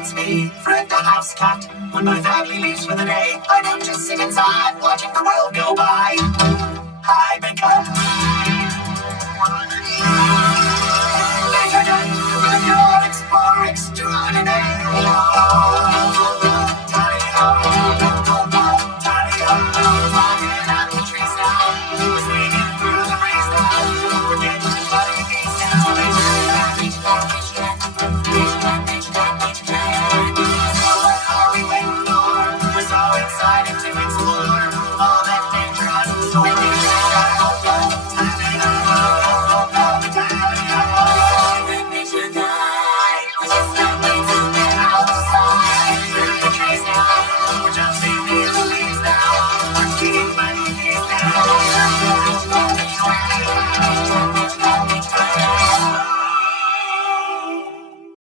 That's me, Fred the house cat. When my family leaves for the day, I don't just sit inside watching the world go by. I become